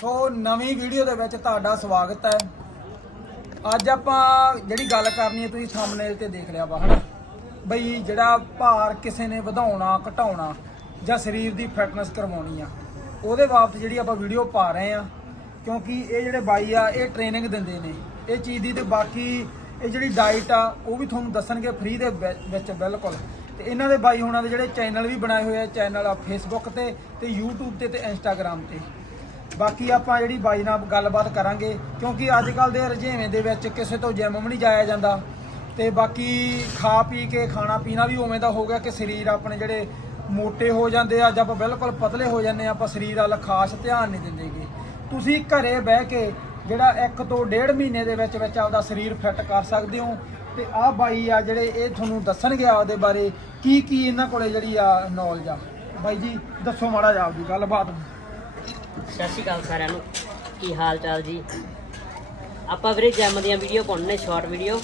ਸੋ ਨਵੀਂ ਵੀਡੀਓ ਦੇ ਵਿੱਚ ਤੁਹਾਡਾ ਸਵਾਗਤ ਹੈ। ਅੱਜ ਆਪਾਂ ਜਿਹੜੀ ਗੱਲ ਕਰਨੀ ਹੈ, ਤੁਸੀਂ ਥੰਬਨੇਲ ਤੇ ਦੇਖ ਲਿਆ ਵਾ, ਹਨਾ? ਬਈ ਜਿਹੜਾ ਭਾਰ ਕਿਸੇ ਨੇ ਵਧਾਉਣਾ, ਘਟਾਉਣਾ ਜਾਂ ਸਰੀਰ ਦੀ ਫਿਟਨੈਸ ਕਰਵਾਉਣੀ ਆ, ਉਹਦੇ ਵਾਪਸ ਜਿਹੜੀ ਆਪਾਂ ਵੀਡੀਓ ਪਾ ਰਹੇ ਆ, ਕਿਉਂਕਿ ਇਹ ਜਿਹੜੇ ਬਾਈ ਆ, ਇਹ ਟ੍ਰੇਨਿੰਗ ਦਿੰਦੇ ਨੇ। ਇਹ ਚੀਜ਼ ਦੀ ਤੇ ਬਾਕੀ ਇਹ ਜਿਹੜੀ ਡਾਈਟ ਆ, ਉਹ ਵੀ ਤੁਹਾਨੂੰ ਦੱਸਣਗੇ ਫ੍ਰੀ ਦੇ ਵਿ- ਵਿੱਚ ਬਿਲਕੁਲ। ਤੇ ਇਹਨਾਂ ਦੇ ਬਾਈ ਹੁਣਾਂ ਦੇ ਜਿਹੜੇ ਚੈਨਲ ਵੀ ਬਣਾਏ ਹੋਏ ਆ ਚੈਨਲ ਆ ਫੇਸਬੁੱਕ ਤੇ ਤੇ YouTube ਤੇ ਤੇ Instagram ਤੇ। ਬਾਕੀ ਆਪਾਂ ਜਿਹੜੀ ਬਾਈ ਨਾਲ ਗੱਲਬਾਤ ਕਰਾਂਗੇ, ਕਿਉਂਕਿ ਅੱਜ ਕੱਲ ਦੇ ਰੁਝੇਵੇਂ ਦੇ ਵਿੱਚ ਕਿਸੇ ਤੋਂ ਜਿਮ ਵੀ ਨਹੀਂ ਜਾਇਆ ਜਾਂਦਾ। ਤੇ ਬਾਕੀ ਖਾ ਪੀ ਕੇ ਖਾਣਾ ਪੀਣਾ ਵੀ ਉਵੇਂ ਦਾ ਹੋ ਗਿਆ ਕਿ ਸਰੀਰ ਆਪਣੇ ਜਿਹੜੇ ਮੋਟੇ ਹੋ ਜਾਂਦੇ ਆ, ਜਾਂ ਬਿਲਕੁਲ ਪਤਲੇ ਹੋ ਜਾਂਦੇ ਆ, ਆਪਾਂ ਸਰੀਰ ਵੱਲ ਖਾਸ ਧਿਆਨ ਨਹੀਂ ਦਿੰਦੇਗੇ ਤੁਸੀਂ ਘਰੇ ਬਹਿ ਕੇ ਜਿਹੜਾ ਇੱਕ ਤੋਂ ਡੇਢ ਮਹੀਨੇ ਦੇ ਵਿੱਚ ਵਿੱਚ ਆਪਦਾ ਸਰੀਰ ਫਿੱਟ ਕਰ ਸਕਦੇ ਹੋ। ਤੇ ਆਹ ਬਾਈ ਆ ਜਿਹੜੇ ਇਹ ਤੁਹਾਨੂੰ ਦੱਸਣਗੇ ਆਪਦੇ ਬਾਰੇ ਕੀ ਕੀ ਇਹਨਾਂ ਕੋਲੇ ਜਿਹੜੀ ਆ ਨੌਲੇਜ ਆ। ਬਾਈ ਜੀ, ਦੱਸੋ ਮਾੜਾ ਜਿਹਾ ਆਪਦੀ ਗੱਲਬਾਤ। ਸਤਿ ਸ਼੍ਰੀ ਅਕਾਲ ਸਾਰਿਆਂ ਨੂੰ। ਕੀ ਹਾਲ ਚਾਲ ਜੀ? ਆਪਾਂ ਵੀਰੇ ਜਿਮ ਦੀਆਂ ਵੀਡੀਓ ਪਾਉਣੇ ਨੇ ਸ਼ਾਰਟ ਵੀਡੀਓ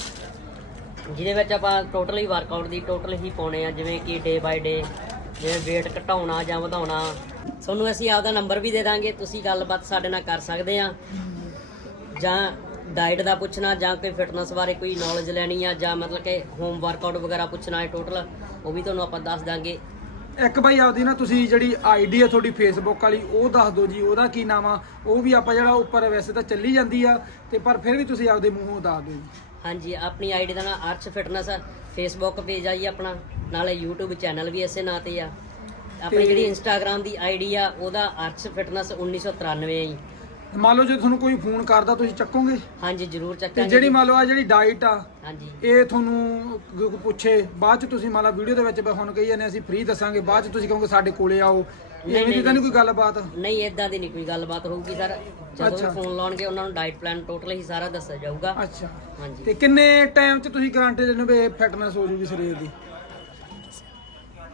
ਜਿਹਦੇ ਵਿੱਚ ਆਪਾਂ ਟੋਟਲੀ ਵਰਕਆਊਟ ਦੀ ਟੋਟਲ ਹੀ ਪਾਉਣੇ ਆ, ਜਿਵੇਂ ਕਿ ਡੇ ਬਾਈ ਡੇ ਜਿਵੇਂ weight ਘਟਾਉਣਾ ਜਾਂ ਵਧਾਉਣਾ। ਤੁਹਾਨੂੰ ਅਸੀਂ ਆਪਦਾ ਨੰਬਰ ਵੀ ਦੇ ਦਾਂਗੇ, ਤੁਸੀਂ ਗੱਲਬਾਤ ਸਾਡੇ ਨਾਲ ਕਰ ਸਕਦੇ ਆ। ਜਾਂ ਡਾਈਟ ਦਾ ਪੁੱਛਣਾ, ਜਾਂ ਕੋਈ ਫਿਟਨੈਸ ਬਾਰੇ ਕੋਈ ਨੌਲੇਜ ਲੈਣੀ ਆ, ਜਾਂ ਮਤਲਬ ਕਿ ਹੋਮ ਵਰਕਆਊਟ ਵਗੈਰਾ ਪੁੱਛਣਾ ਹੈ ਟੋਟਲ ਉਹ ਵੀ ਤੁਹਾਨੂੰ ਆਪਾਂ ਦੱਸ ਦਾਂਗੇ। ਇੱਕ ਬਾਈ ਆਪਦੀ ਨਾ ਤੁਸੀਂ ਜਿਹੜੀ ਆਈਡੀ ਆ ਤੁਹਾਡੀ ਫੇਸਬੁੱਕ ਵਾਲੀ ਉਹ ਦੱਸ ਦਿਓ ਜੀ ਉਹਦਾ ਕੀ ਨਾਮ ਆ ਉਹ ਵੀ ਆਪਾਂ ਜਿਹੜਾ ਉੱਪਰ ਵੈਸੇ ਤਾਂ ਚੱਲੀ ਜਾਂਦੀ ਆ ਤੇ ਪਰ ਫਿਰ ਵੀ ਤੁਸੀਂ ਆਪਦੇ ਮੂੰਹੋਂ ਦੱਸ ਦਿਓ ਜੀ। ਹਾਂਜੀ ਆਪਣੀ ਆਈਡੀ ਦਾ ਨਾਮ ਅਰਸ਼ ਫਿਟਨੈਸ ਆ ਫੇਸਬੁੱਕ ਪੇਜ ਆ ਜੀ ਆਪਣਾ ਨਾਲੇ YouTube ਚੈਨਲ ਵੀ ਇਸੇ ਨਾਂ ਤੇ ਆ। ਆਪਣੀ ਜਿਹੜੀ Instagram ਦੀ ਆਈਡੀ ਆ ਉਹਦਾ ਅਰਸ਼ ਫਿਟਨੈਸ 1993 ਹੈ ਜੀ। ਮੰਨ ਲਓ ਜੇ ਤੁਹਾਨੂੰ ਕੋਈ ਫੋਨ ਕਰਦਾ ਤੁਸੀਂ ਚੱਕੋਗੇ? ਹਾਂਜੀ ਜਰੂਰ ਤੇ ਚੱਕਾਂਗੇ ਜਿਹੜੀ ਮੰਨ ਲਓ ਆ ਜਿਹੜੀ ਡਾਈਟ ਆ ਹਾਂਜੀ। ਇਹ ਤੁਹਾਨੂੰ ਗ- ਪੁੱਛੇ। ਬਾਅਦ ਚ ਤੁਸੀਂ ਮੰਨ ਲਓ ਵੀਡੀਓ ਦੇ ਵਿੱਚ ਬ- ਹੁਣ ਕਹੀ ਜਾਂਦੇ ਅਸੀਂ ਫ੍ਰੀ ਦੱਸਾਂਗੇ। ਬਾਅਦ ਚ ਤੁਸੀਂ ਕਹੋਗੇ ਸਾਡੇ ਕੋਲੇ ਆਓ। ਨਹੀਂ, ਐਵੇਂ ਦੀ ਤਾਂ ਨਹੀਂ ਨਹੀਂ। ਕੋਈ ਗੱਲਬਾਤ? ਨਹੀਂ ਇਦਾਂ ਦੀ ਨਹੀਂ ਕੋਈ ਗੱਲਬਾਤ ਹੋਊਗੀ ਸਰ। ਜਦੋਂ ਅੱਛਾ। ਵੀ ਫੋਨ ਲਾਉਣਗੇ ਉਹਨਾਂ ਨੂੰ ਡਾਈਟ ਪਲਾਨ ਟੋਟਲ ਹੀ ਸਾਰਾ ਦੱਸਿਆ ਜਾਊਗਾ। ਅੱਛਾ। ਹਾਂਜੀ। ਤੇ ਕਿੰਨੇ ਟਾਈਮ ਚ ਤੁਸੀਂ ਗਾਰੰਟੀ ਦਿੰਦੇ ਹੋ ਵੀ ਫਿਟਨੈਸ ਹੋ ਜੂਗੀ ਸਰੀਰ ਦੀ?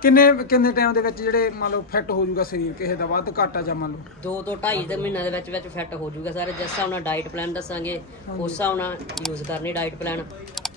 ਕਿੰਨੇ ਕਿੰਨੇ ਟਾਈਮ ਦੇ ਵਿੱਚ ਜਿਹੜੇ ਮੰਨ ਲਓ ਫਿੱਟ ਹੋ ਜੂਗਾ ਸਰੀਰ? ਕਿਸੇ ਦਾ ਵੱਧ ਘਾਟਾ ਜਾਂ ਮੰਨ ਲਓ? ਦੋ ਤੋਂ 2.5 ਦੇ ਮਹੀਨਿਆਂ ਦੇ ਵਿੱਚ ਵਿੱਚ ਫਿੱਟ ਹੋ ਜਾਊਗਾ ਸਰ। ਜਿਸ ਹਿਸਾਬ ਨਾਲ ਡਾਈਟ ਪਲਾਨ ਦੱਸਾਂਗੇ ਉਸ ਹਿਸਾਬ ਨਾਲ ਯੂਜ਼ ਕਰਨੀ ਡਾਈਟ ਪਲਾਨ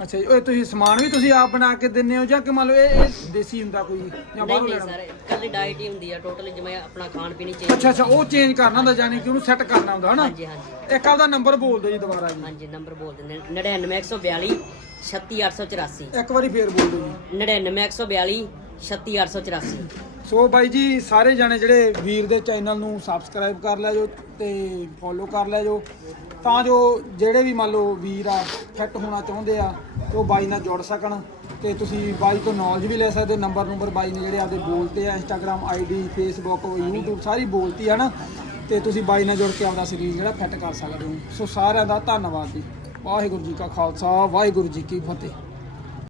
ਅੱਛਾ ਜੀ ਉਹ ਤੁਸੀਂ ਸਮਾਨ ਵੀ ਤੁਸੀਂ ਆਪ ਬਣਾ ਕੇ ਦਿੰਦੇ ਹੋ ਜਾਂ ਕਿ ਮੰਨ ਲਓ ਇਹ ਇਹ ਦੇਸੀ ਹੁੰਦਾ ਕੋਈ ਜਾਂ ਨਹੀਂ ਬਾਹਰੋਂ ਨਹੀਂ ਲੈਣਾ? ਸਰ ਕੱਲੀ ਡਾਈਟ ਹੀ ਹੁੰਦੀ ਆ ਟੋਟਲੀ ਜਿਵੇਂ ਆਪਣਾ ਖਾਣ ਪੀਣੀ ਚੇਂਜ ਅੱਛਾ ਅੱਛਾ ਉਹ ਚੇਂਜ ਕਰਨਾ ਹੁੰਦਾ ਜਾਨੀ ਕਿ ਉਹਨੂੰ ਸੈੱਟ ਕਰਨਾ ਹੁੰਦਾ ਹਨਾ? ਹਾਂਜੀ ਹਾਂਜੀ। ਇੱਕ ਆਪਦਾ ਨੰਬਰ ਬੋਲ ਦਿਓ ਜੀ ਦੁਬਾਰਾ ਜੀ। ਹਾਂਜੀ ਨੰਬਰ ਬੋਲ ਦਿੰਦੇ 99142 36884 ਇੱਕ ਵਾਰੀ ਫੇਰ ਬੋਲ ਦਿਓ ਜੀ। 99142 36884 ਸੋ ਬਾਈ ਜੀ, ਸਾਰੇ ਜਾਣੇ ਜਿਹੜੇ ਵੀਰ ਦੇ ਚੈਨਲ ਨੂੰ ਸਬਸਕ੍ਰਾਈਬ ਕਰ ਲਿਆ ਜੋ ਤੇ ਫੋਲੋ ਕਰ ਲਿਆ ਜੋ, ਤਾਂ ਜੋ ਜਿਹੜੇ ਵੀ ਮੰਨ ਲਓ ਵੀਰ ਆ ਫਿੱਟ ਹੋਣਾ ਚਾਹੁੰਦੇ ਆ, ਉਹ ਬਾਈ ਨਾਲ ਜੁੜ ਸਕਣ ਤੇ ਤੁਸੀਂ ਬਾਈ ਤੋਂ ਨੌਲੇਜ ਵੀ ਲੈ ਸਕਦੇ ਨੰਬਰ ਨੰਬਰ ਬਾਈ ਨੇ ਜਿਹੜੇ ਆਪਦੇ ਬੋਲਤੇ ਆ ਇੰਸਟਾਗ੍ਰam ਆਈਡੀ ਫੇਸਬੁੱਕ YouTube, ਸਾਰੀ ਬੋਲਤੀ ਹੈ ਨਾ, ਤੇ ਤੁਸੀਂ ਬਾਈ ਨਾਲ ਜੁੜ ਕੇ ਆਪਦਾ ਸਰੀਰ ਜਿਹੜਾ ਫਿੱਟ ਕਰ ਸਕਦੇ ਹੋ। ਸੋ ਸਾਰਿਆਂ ਦਾ ਧੰਨਵਾਦ ਜੀ। ਵਾਹਿਗੁਰੂ ਜੀ ਕਾ ਖਾਲਸਾ, ਵਾਹਿਗੁਰੂ ਜੀ ਕੀ ਫਤਿਹ।